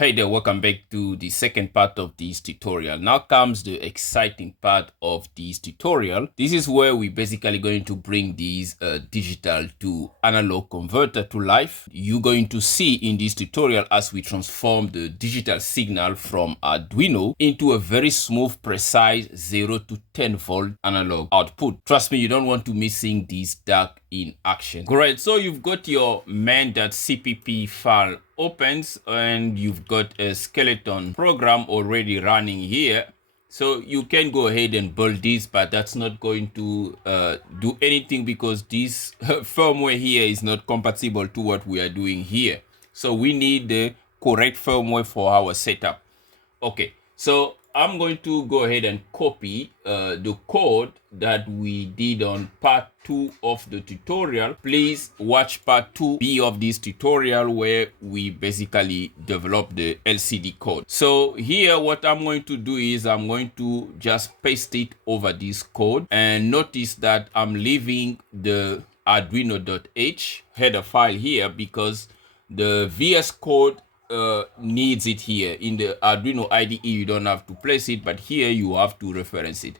Hey there, welcome back to the second part of this tutorial. Now comes the exciting part of this tutorial. This is where we basically going to bring these digital to analog converter to life. You're going to see in this tutorial as we transform the digital signal from Arduino into a very smooth, precise 0 to 10 volt analog output. Trust me, you don't want to missing this DAC in action. Great, so you've got your main.cpp file opens and you've got a skeleton program already running here, so you can go ahead and build this, but that's not going to do anything because this firmware here is not compatible to what we are doing here. So we need the correct firmware for our setup. Okay, so I'm going to go ahead and copy the code that we did on part 2 of the tutorial. Please watch part 2B of this tutorial where we basically develop the LCD code. So here what I'm going to do is I'm going to just paste it over this code, and notice that I'm leaving the Arduino.h header file here because the VS Code needs it here. In the Arduino IDE you don't have to place it, but here you have to reference it.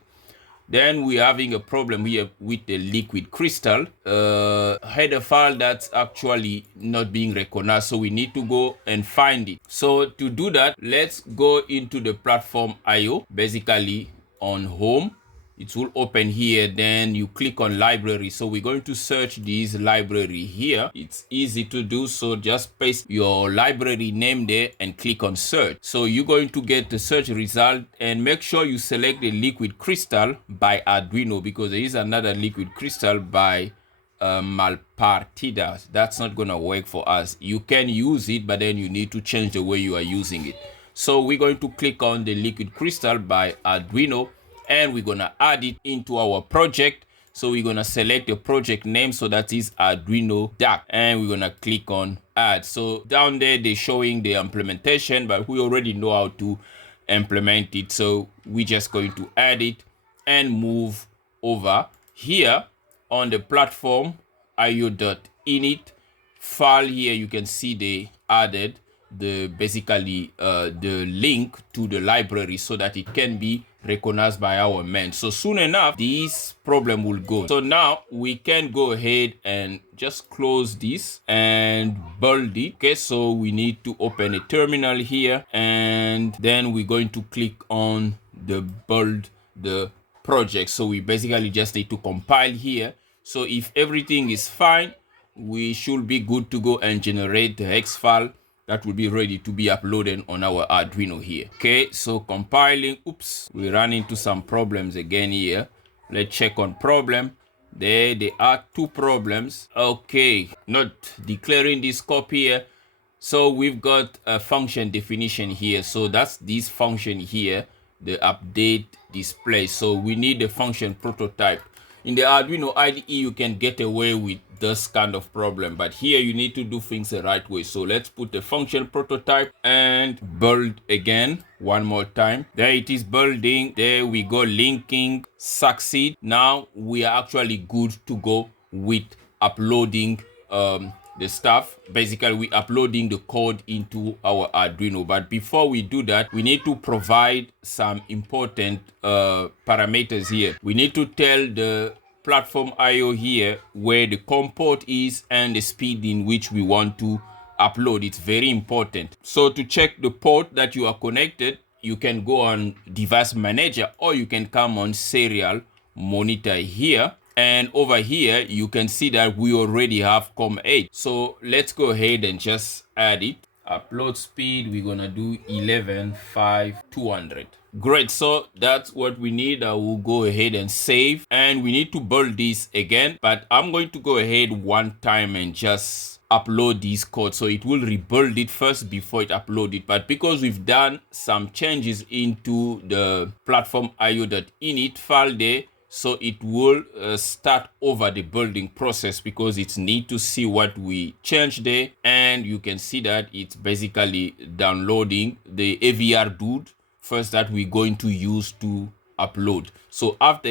Then we're having a problem here with the liquid crystal header file that's actually not being recognized, so we need to go and find it. So to do that, let's go into the PlatformIO, basically on home. It will open here, then you click on library. So we're going to search this library here. It's easy to do, so just paste your library name there and click on search. So you're going to get the search result, and make sure you select the liquid crystal by Arduino because there is another liquid crystal by Malpartida. That's not gonna work for us. You can use it, but then you need to change the way you are using it. So we're going to click on the liquid crystal by Arduino, and we're gonna add it into our project. So we're gonna select the project name, so that is Arduino DAC, and we're gonna click on add. So down there they're showing the implementation, but we already know how to implement it, so we're just going to add it and move over here on the platformio.init file. Here you can see they added the basically the link to the library so that it can be recognized by our man. So soon enough this problem will go. So now we can go ahead and just close this and build it. Okay, so we need to open a terminal here, and then we're going to click on the build the project. So we basically just need to compile here. So if everything is fine, we should be good to go and generate the hex file that will be ready to be uploaded on our Arduino here. Okay, so compiling. Oops, we ran into some problems again here. Let's check on problem. There are two problems. Okay, not declaring this scope here. So we've got a function definition here. So that's this function here, the update display. So we need the function prototype. In the Arduino IDE, you can get away with this kind of problem, but here you need to do things the right way. So let's put the function prototype and build again one more time. There it is building. There we go, linking, succeed. Now we are actually good to go with uploading the stuff. Basically we uploading the code into our Arduino, but before we do that, we need to provide some important parameters here. We need to tell the PlatformIO here where the COM port is and the speed in which we want to upload. It's very important. So to check the port that you are connected, you can go on device manager, or you can come on serial monitor here. And over here, you can see that we already have COM8. So let's go ahead and just add it. Upload speed, we're gonna do 11.5.200. Great, so that's what we need. I will go ahead and save. And we need to build this again, but I'm going to go ahead one time and just upload this code. So it will rebuild it first before it upload it. But because we've done some changes into the platformio.init file there, so it will start over the building process because it need to see what we changed there. And you can see that it's basically downloading the AVR dude first that we're going to use to upload. So after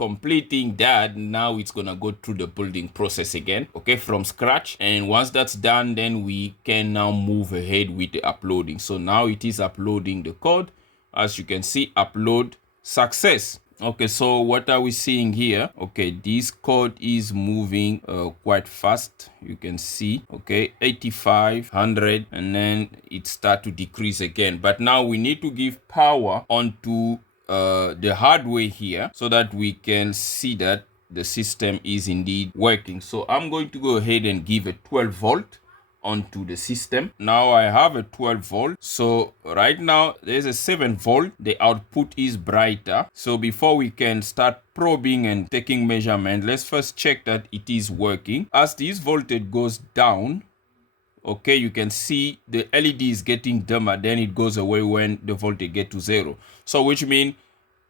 completing that, now it's gonna go through the building process again, okay, from scratch. And once that's done, then we can now move ahead with the uploading. So now it is uploading the code. As you can see, upload success. Okay, so what are we seeing here? Okay, this code is moving quite fast. You can see, okay, 85, 100, and then it start to decrease again. But now we need to give power onto the hardware here so that we can see that the system is indeed working. So I'm going to go ahead and give a 12 volt onto the system. Now I have a 12 volt. So right now there's a 7 volt. The output is brighter. So before we can start probing and taking measurement, let's first check that it is working. As this voltage goes down, okay, you can see the LED is getting dimmer, then it goes away when the voltage get to 0. So which means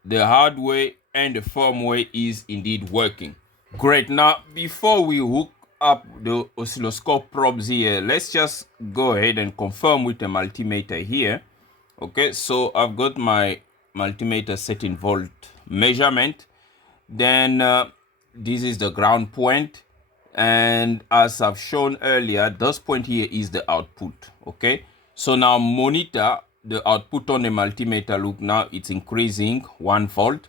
the hardware and the firmware is indeed working. Great. Now before we hook up the oscilloscope probes here, let's just go ahead and confirm with the multimeter here. Okay, so I've got my multimeter set in volt measurement. Then this is the ground point, and as I've shown earlier, this point here is the output. Okay, so now monitor the output on the multimeter. Look, now it's increasing 1 volt,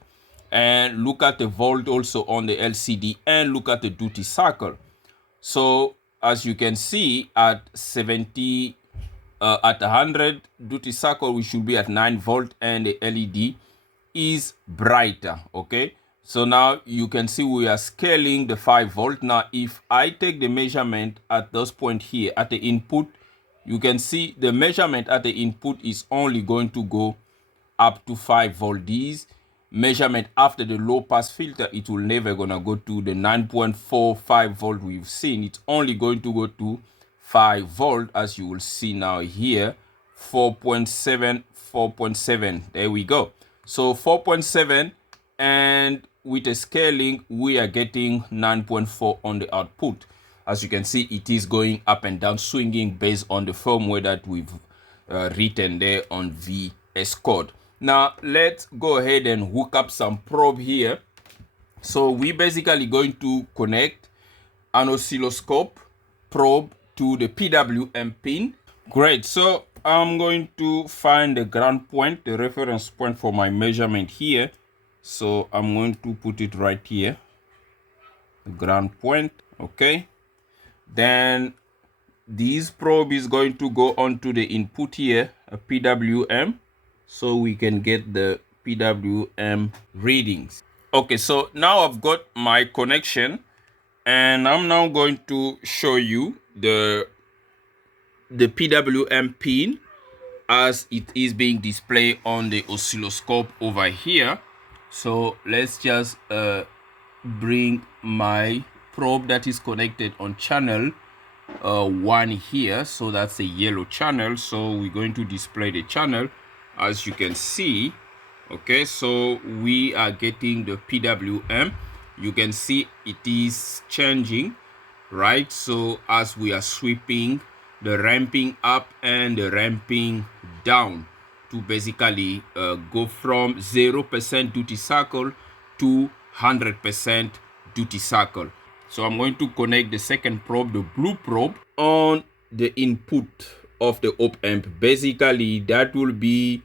and look at the volt also on the LCD, and look at the duty cycle. So as you can see, at 70, at 100 duty cycle, we should be at 9 volt, and the LED is brighter. Okay, so now you can see we are scaling the 5 volt. Now if I take the measurement at this point here at the input, you can see the measurement at the input is only going to go up to 5 volt. These measurement after the low pass filter, it will never gonna go to the 9.45 volt we've seen. It's only going to go to 5 volt, as you will see now here, 4.7, 4.7. There we go. So 4.7, and with the scaling we are getting 9.4 on the output. As you can see, it is going up and down, swinging based on the firmware that we've written there on VS Code. Now let's go ahead and hook up some probe here. So we basically going to connect an oscilloscope probe to the PWM pin. Great. So I'm going to find the ground point, the reference point for my measurement here. So I'm going to put it right here, the ground point. Okay, then this probe is going to go onto the input here, a PWM, so we can get the PWM readings. Okay, so now I've got my connection, and I'm now going to show you the PWM pin as it is being displayed on the oscilloscope over here. So let's just bring my probe that is connected on channel 1 here. So that's a yellow channel, so we're going to display the channel. As you can see, okay, so we are getting the PWM. You can see it is changing, right? So as we are sweeping, the ramping up and the ramping down to basically go from 0% duty cycle to 100% duty cycle. So I'm going to connect the second probe, the blue probe, on the input of the op-amp. Basically that will be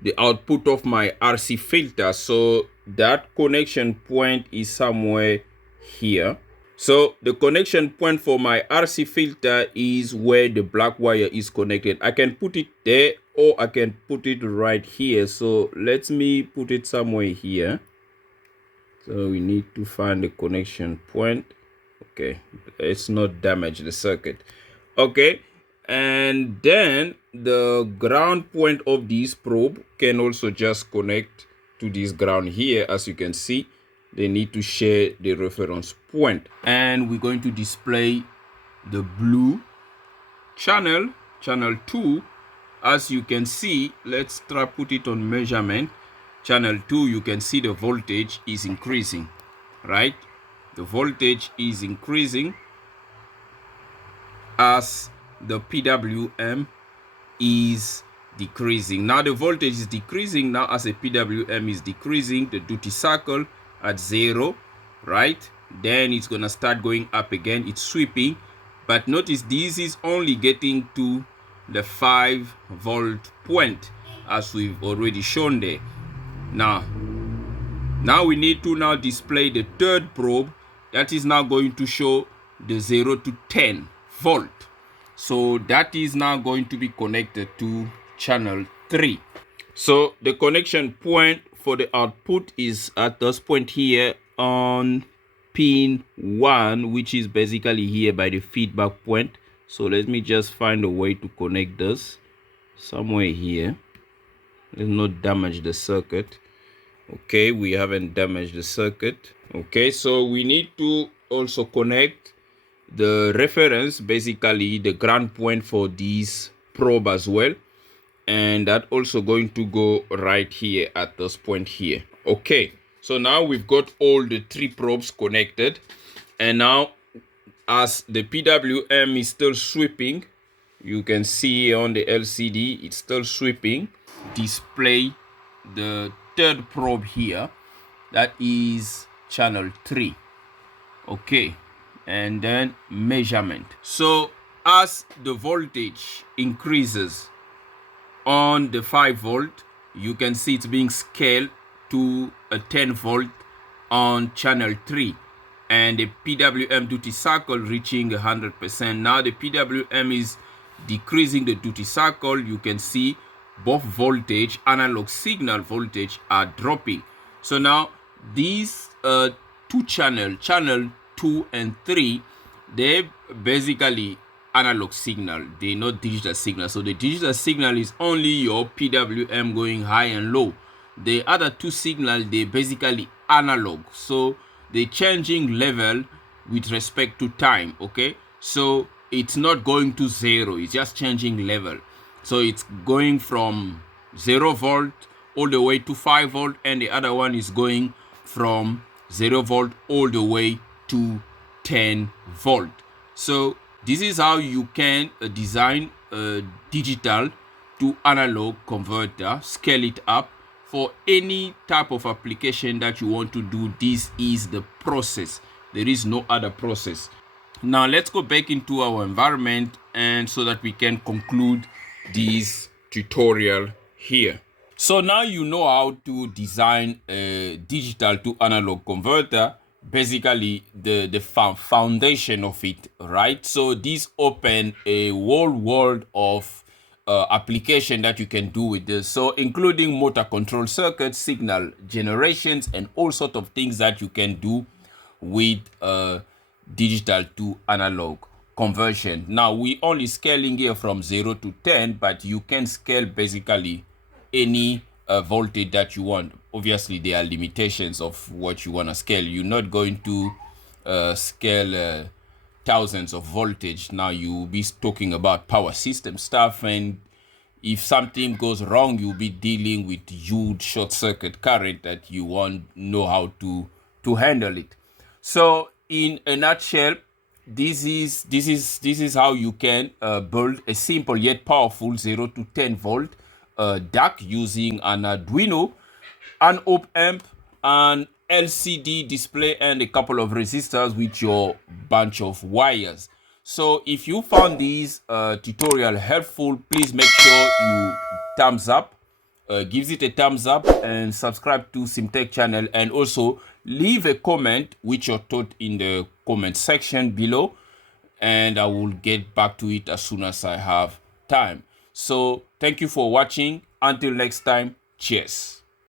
the output of my RC filter. So that connection point is somewhere here. So the connection point for my RC filter is where the black wire is connected. I can put it there, or I can put it right here. So let me put it somewhere here. So we need to find the connection point. Okay, let's not damage the circuit. Okay, and then the ground point of this probe can also just connect to this ground here. As you can see, they need to share the reference point. And we're going to display the blue channel, channel 2. As you can see, let's try put it on measurement. Channel 2, you can see the voltage is increasing, right? The voltage is increasing as the PWM is decreasing. Now the voltage is decreasing now as a PWM is decreasing. The duty cycle at 0, right? Then it's gonna start going up again. It's sweeping, but notice this is only getting to the 5-volt point, as we've already shown there. Now we need to now display the third probe that is now going to show the 0 to 10 volt. So that is now going to be connected to channel 3. So the connection point for the output is at this point here on pin 1, which is basically here by the feedback point. So let me just find a way to connect this somewhere here. Let's not damage the circuit. Okay, we haven't damaged the circuit. Okay, so we need to also connect the reference, basically the ground point for this probe as well. And that also going to go right here at this point here. Okay, so now we've got all the 3 probes connected. And now as the PWM is still sweeping, you can see on the LCD, it's still sweeping. Display the third probe here, that is channel 3. Okay, and then measurement. So as the voltage increases on the 5-volt, you can see it's being scaled to a 10-volt on channel 3, and the PWM duty cycle reaching 100%. Now the PWM is decreasing the duty cycle. You can see both voltage, analog signal voltage, are dropping. So now these 2 channel 2 and 3, they basically analog signal, they're not digital signal. So the digital signal is only your PWM going high and low. The other 2 signals, they basically analog, so they're changing level with respect to time. Okay, so it's not going to 0, it's just changing level. So it's going from 0 volt all the way to 5 volt, and the other one is going from 0 volt all the way to 10 volt. So this is how you can design a digital to analog converter, scale it up for any type of application that you want to do. This is the process. There is no other process. Now let's go back into our environment, and so that we can conclude this tutorial here. So now you know how to design a digital to analog converter, basically the foundation of it, right? So this open a whole world of application that you can do with this, so including motor control circuits, signal generations, and all sorts of things that you can do with digital to analog conversion. Now we only scaling here from 0 to 10, but you can scale basically any voltage that you want. Obviously there are limitations of what you want to scale. You're not going to scale thousands of voltage. Now you'll be talking about power system stuff, and if something goes wrong, you'll be dealing with huge short circuit current that you won't know how to handle it. So in a nutshell, this is how you can build a simple yet powerful 0 to 10 volt DAC using an Arduino, an op-amp, an LCD display, and a couple of resistors with your bunch of wires. So if you found this tutorial helpful, please make sure you thumbs up, gives it a thumbs up, and subscribe to CMTEQ channel, and also leave a comment with your thought in the comment section below, and I will get back to it as soon as I have time. So thank you for watching. Until next time, cheers.